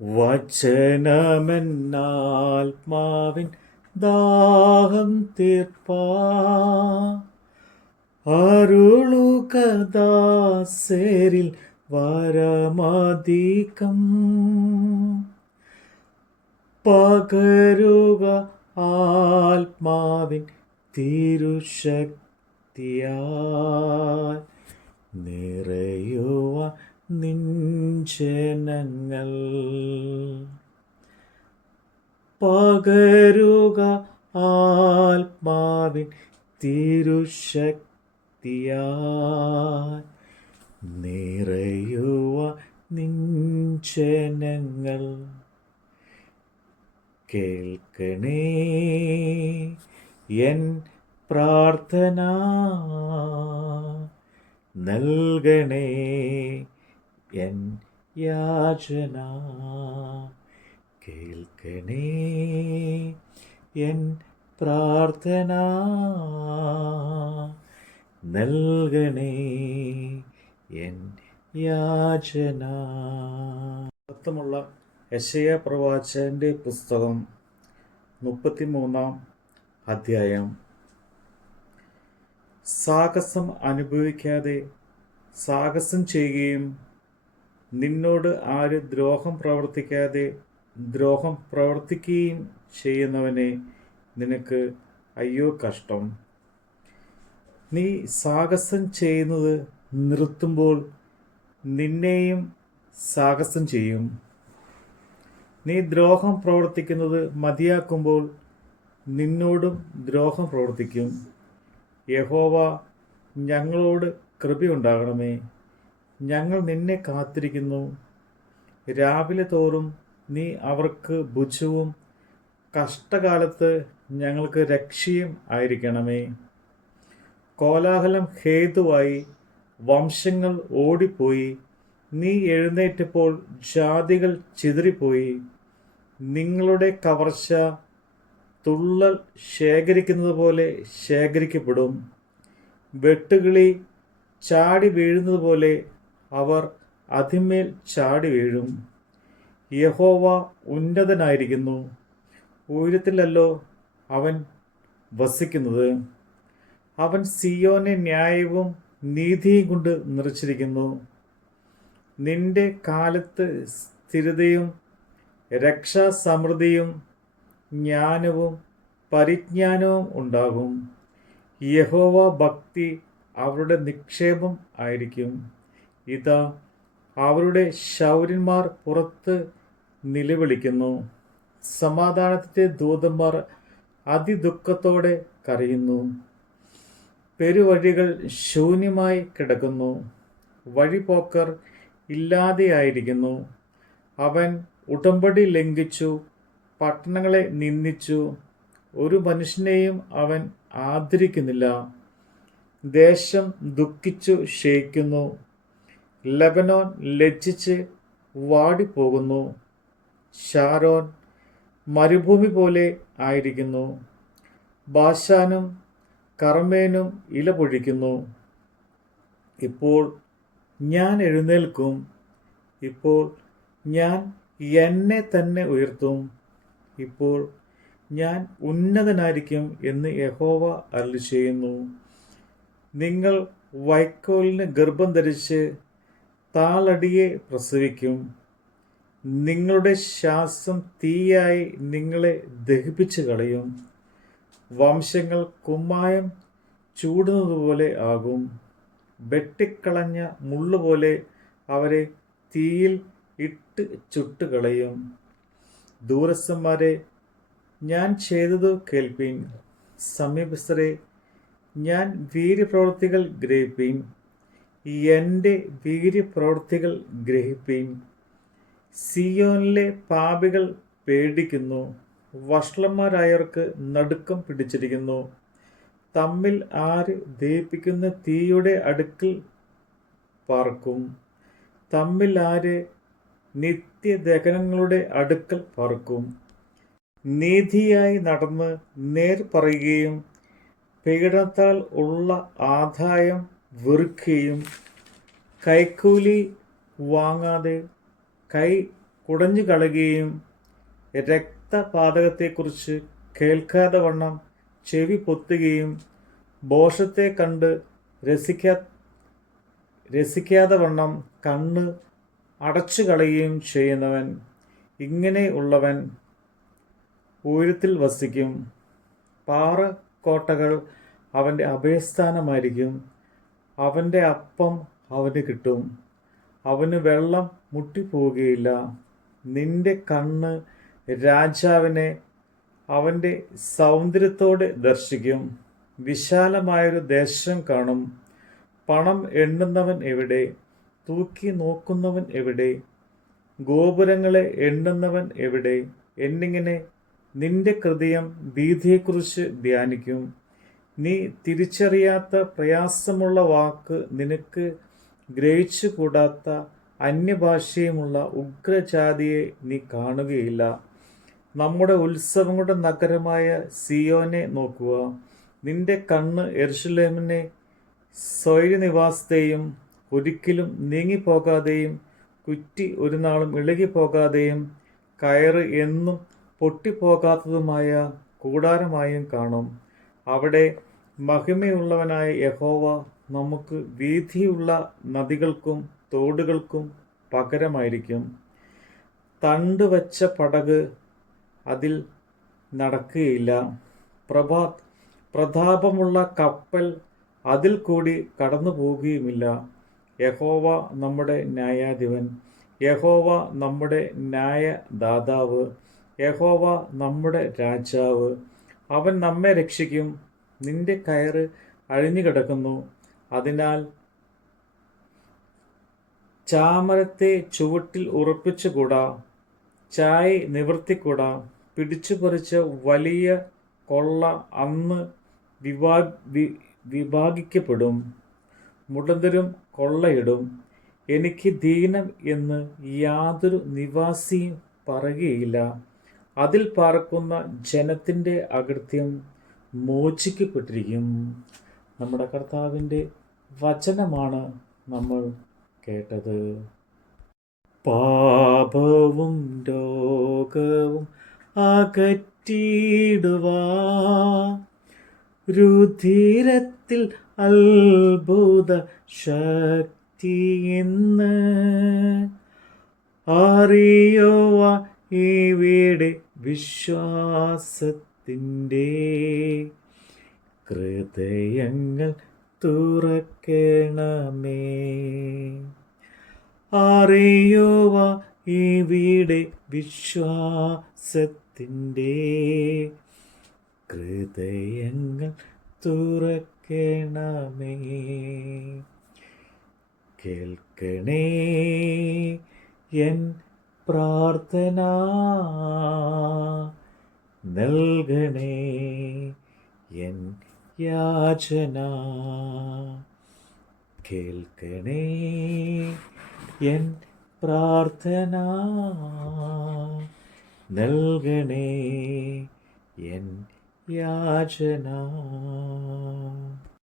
വചനമെന്നാത്മാവിൻ ദാഹം തീർപ്പാ അരുളുകദാസരിൽ വരമധികം പകരുക ആത്മാവിൻ തിരുശക്തിയാൽ നിറയുവ നിഞ്ചനങ്ങൾ പകരുക ആത്മാവിൻ തിരുശക്തിയാൽ നിറയുവ നിഞ്ചനങ്ങൾ കേൾക്കണേ എൻ പ്രാർത്ഥന നൽകണേ എൻ യാചന കേൾക്കണേ എൻ പ്രാർത്ഥന നൽകണേ എൻ യാചന. അർത്ഥമുള്ള യെശയ്യാ പ്രവാചകന്റെ പുസ്തകം 33-ാം അധ്യായം. സാഹസം അനുഭവിക്കാതെ സാഹസം ചെയ്യുകയും നിന്നോട് ആര് ദ്രോഹം പ്രവർത്തിക്കാതെ ദ്രോഹം പ്രവർത്തിക്കുകയും ചെയ്യുന്നവനെ നിനക്ക് അയ്യോ കഷ്ടം. നീ സാഹസം ചെയ്യുന്നത് നിർത്തുമ്പോൾ നിന്നെയും സാഹസം ചെയ്യും. നീ ദ്രോഹം പ്രവർത്തിക്കുന്നത് മതിയാക്കുമ്പോൾ നിന്നോടും ദ്രോഹം പ്രവർത്തിക്കും. യഹോവ, ഞങ്ങളോട് കൃപയുണ്ടാകണമേ. ഞങ്ങൾ നിന്നെ കാത്തിരിക്കുന്നു. രാവിലെ തോറും നീ അവർക്ക് ഭുജവും കഷ്ടകാലത്ത് ഞങ്ങൾക്ക് രക്ഷയും ആയിരിക്കണമേ. കോലാഹലം ഹേതുവായി വംശങ്ങൾ ഓടിപ്പോയി. നീ എഴുന്നേറ്റപ്പോൾ ജാതികൾ ചിതറിപ്പോയി. നിങ്ങളുടെ കവർച്ച തുള്ളൽ ശേഖരിക്കുന്നത് പോലെ ശേഖരിക്കപ്പെടും. വെട്ടുകിളി ചാടി വീഴുന്നത് പോലെ അവർ അതിന്മേൽ ചാടി വീഴും. യഹോവ ഉന്നതനായിരിക്കുന്നു, ഉയരത്തിലല്ലോ അവൻ വസിക്കുന്നത്. അവൻ സിയോനെ ന്യായവും നീതിയും കൊണ്ട് നിറച്ചിരിക്കുന്നു. നിന്റെ കാലത്ത് സ്ഥിരതയും രക്ഷാസമൃദ്ധിയും ജ്ഞാനവും പരിജ്ഞാനവും ഉണ്ടാകും. യഹോവ ഭക്തി അവരുടെ നിക്ഷേപം ആയിരിക്കും. ഇതാ, അവരുടെ ശൗര്യന്മാർ പുറത്ത് നിലവിളിക്കുന്നു. സമാധാനത്തിൻ്റെ ദൂതന്മാർ അതിദുഃഖത്തോടെ കരയുന്നു. പെരുവഴികൾ ശൂന്യമായി കിടക്കുന്നു. വഴിപോക്കർ ഇല്ലാതെയായിരിക്കുന്നു. അവൻ ഉടമ്പടി ലംഘിച്ചു, പട്ടണങ്ങളെ നിന്ദിച്ചു. ഒരു മനുഷ്യനെയും അവൻ ആദരിക്കുന്നില്ല. ദേശം ദുഃഖിച്ചു ക്ഷയിക്കുന്നു. ലെബനോൻ ലജ്ജിച്ച് വാടിപ്പോകുന്നു. ശാരോൻ മരുഭൂമി പോലെ ആയിരിക്കുന്നു. ബാശാനും കർമ്മേനും ഇല പൊഴിക്കുന്നു. ഇപ്പോൾ ഞാൻ എഴുന്നേൽക്കും. ഇപ്പോൾ ഞാൻ എന്നെ തന്നെ ഉയർത്തും. ഇപ്പോൾ ഞാൻ ഉന്നതനായിരിക്കും എന്ന് യഹോവ അരുളിച്ചെയ്യുന്നു. നിങ്ങൾ വൈക്കോലിന് ഗർഭം ധരിച്ച് താളടിയെ പ്രസവിക്കും. നിങ്ങളുടെ ശ്വാസം തീയായി നിങ്ങളെ ദഹിപ്പിച്ചു കളയും. വംശങ്ങൾ കുമ്മായം ചൂടുന്നതുപോലെ ആകും. വെട്ടിക്കളഞ്ഞ മുള്ളുപോലെ അവരെ തീയിൽ ഇട്ട് ചുട്ടുകളയും. ദൂരസ്ഥന്മാരെ, ഞാൻ ചെയ്തതു കേൾപ്പീൻ. സമീപസ്ഥരെ, ഞാൻ വീര്യപ്രവൃത്തികൾ ഗ്രഹിപ്പീൻ. എൻ്റെ വീര്യപ്രവൃത്തികൾ ഗ്രഹിപ്പീൻ. സിയോനിലെ പാപികൾ പേടിക്കുന്നു. വഷളന്മാരായവർക്ക് നടുക്കം പിടിച്ചിരിക്കുന്നു. തമ്മിൽ ആര് ദഹിപ്പിക്കുന്ന തീയുടെ അടുക്കൽ പാർക്കും? തമ്മിൽ ആര് നിത്യദഹനങ്ങളുടെ അടുക്കൽ പാർക്കും? നീതിയായി നടന്ന് നേർ പറയുകയും പീഡനത്താൽ ഉള്ള ആദായം വെറുക്കുകയും കൈക്കൂലി വാങ്ങാതെ കൈ കുടഞ്ഞു കളയുകയും രക്തപാതകത്തെക്കുറിച്ച് കേൾക്കാതെ വണ്ണം ചെവി പൊത്തുകയും ഭോഷത്തെ കണ്ട് രസിക്കാതെ വണ്ണം കണ്ണ് അടച്ചു കളയുകയും ചെയ്യുന്നവൻ, ഇങ്ങനെ ഉള്ളവൻ ഉയരത്തിൽ വസിക്കും. പാറക്കോട്ടകൾ അവൻ്റെ അഭയസ്ഥാനമായിരിക്കും. അവൻ്റെ അപ്പം അവന് കിട്ടും, അവന് വെള്ളം മുട്ടിപ്പോവുകയില്ല. നിന്റെ കണ്ണ് രാജാവിനെ അവൻ്റെ സൗന്ദര്യത്തോടെ ദർശിക്കും. വിശാലമായൊരു ദേശം കാണും. പണം എണ്ണുന്നവൻ എവിടെ? തൂക്കി നോക്കുന്നവൻ എവിടെ? ഗോപുരങ്ങളെ എണ്ണുന്നവൻ എവിടെ? എന്നിങ്ങനെ നിന്റെ ഹൃദയം ഭീതിയെക്കുറിച്ച് ധ്യാനിക്കും. നീ തിരിച്ചറിയാത്ത പ്രയാസമുള്ള വാക്ക്, നിനക്ക് ഗ്രഹിച്ചുകൂടാത്ത അന്യഭാഷയുമുള്ള ഉഗ്രജാതിയെ നീ കാണുകയില്ല. നമ്മുടെ ഉത്സവങ്ങളുടെ നഗരമായ സിയോനെ നോക്കുക. നിന്റെ കണ്ണ് യെരൂശലേമിനെ സ്വൈരനിവാസത്തെയും ഒരിക്കലും നീങ്ങിപ്പോകാതെയും കുറ്റി ഒരു നാളും ഇളകിപ്പോകാതെയും കയറ് എന്നും പൊട്ടിപ്പോകാത്തതുമായ കൂടാരമായും കാണും. അവിടെ മഹിമയുള്ളവനായ യഹോവ നമുക്ക് വീതിയുള്ള നദികൾക്കും തോടുകൾക്കും പകരമായിരിക്കും. തണ്ടുവച്ച പടക് അതിൽ നടക്കുകയില്ല. പ്രതാപമുള്ള കപ്പൽ അതിൽ കൂടി കടന്നു പോകുകയുമില്ല. യഹോവ നമ്മുടെ ന്യായാധിപൻ, യഹോവ നമ്മുടെ ന്യായദാതാവ്, യഹോവ നമ്മുടെ രാജാവ്. അവൻ നമ്മെ രക്ഷിക്കും. നിന്റെ കയറ് അഴിഞ്ഞു കിടക്കുന്നു, അതിനാൽ ചാമരത്തെ ചുവട്ടിൽ ഉറപ്പിച്ചുകൂടാ, ചായ് നിവർത്തിക്കൂടാ. പിടിച്ചുപറിച്ച വലിയ കൊള്ള അന്ന് വിഭാഗിക്കപ്പെടും. മുടന്തരും കൊള്ളയിടും. എനിക്ക് ദീനം എന്ന് യാതൊരു നിവാസിയും പറയുകയില്ല. അതിൽ പാർക്കുന്ന ജനത്തിൻ്റെ അകൃത്യം മോചിക്കപ്പെട്ടിരിക്കും. നമ്മുടെ കർത്താവിൻ്റെ വചനമാണ് നമ്മൾ കേട്ടത്. പാപവും രോഗവും അകറ്റിടുവാൻ രുധിരത്തിൽ അത്ഭുത ശക്തിയെന്ന് അറിയുവാൻ ഇവിടെ വിശ്വാസത്തിൻ്റെ ഹൃദയങ്ങൾ തുറക്കണമേ. അറിയുവാൻ ഇവിടെ വിശ്വാസത്തിൻ്റെ ഹൃദയങ്ങൾ തുറക്കണമേ. കേൾക്കണേ എൻ പ്രാർത്ഥന, നൽകണേ എൻ യാചന. കേൾക്കണേ എൻ പ്രാർത്ഥന, നൽകണേ എൻ യാചന.